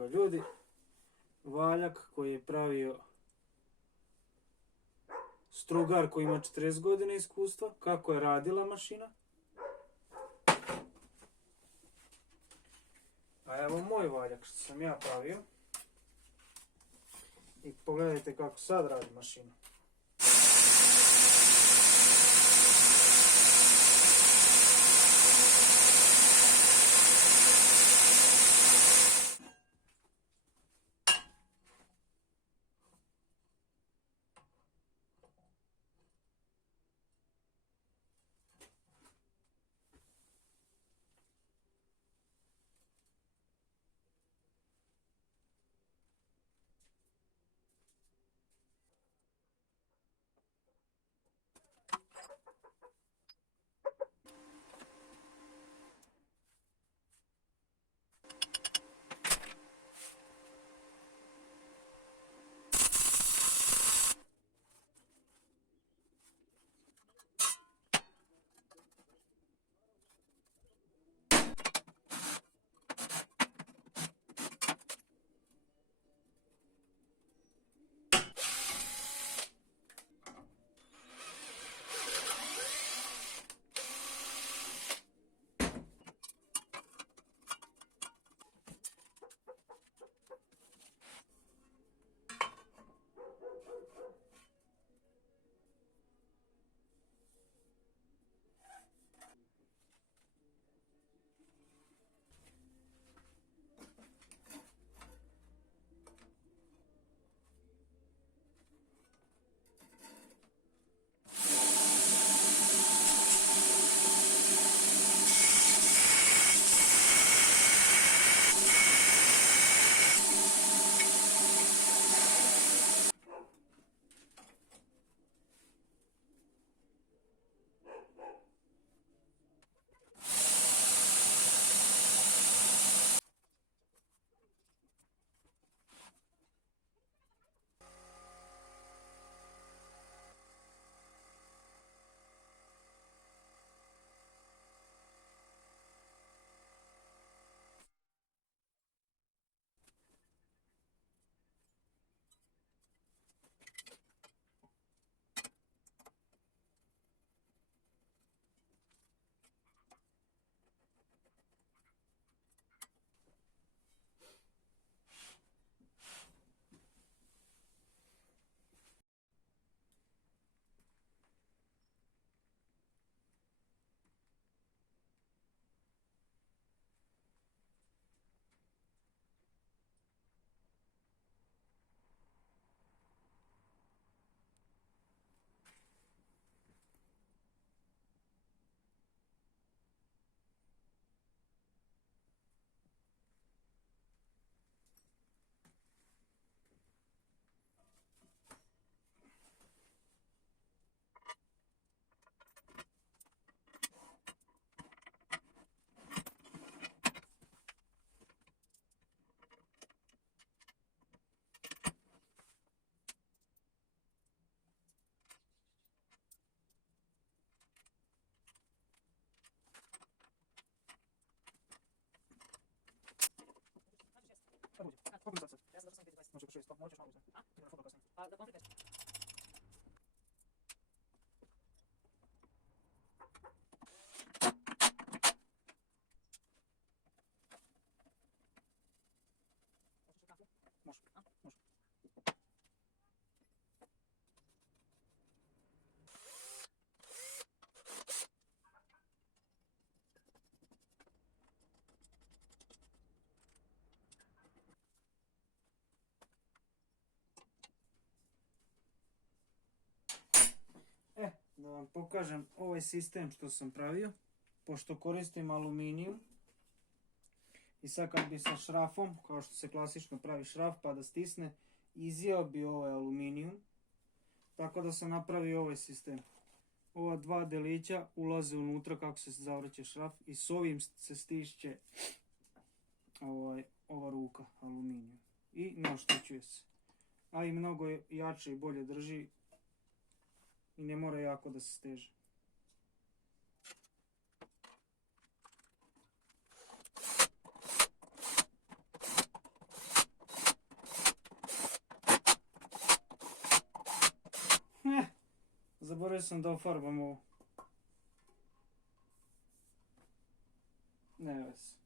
ga ljudi. Valjak koji je pravio strugar koji ima 40 godina iskustva, kako je radila mašina. A evo moj valjak što sam ja pravio. I pogledajte kako sad radi mašina. Da vam pokažem ovaj sistem što sam pravio, pošto koristim aluminijum. I sad kad bi sa šrafom, kao što se klasično pravi šraf pa da stisne, izjeo bi ovaj aluminijum. Tako da sam napravio ovaj sistem. Ova dva delića ulaze unutra kako se zavrće šraf i s ovim se stišće ova ruka aluminijum. I ne oštećuje se. A i mnogo jače i bolje drži. I ne mora jako da se steže. Zaboravio sam da ofarbam ovo. Ne veze.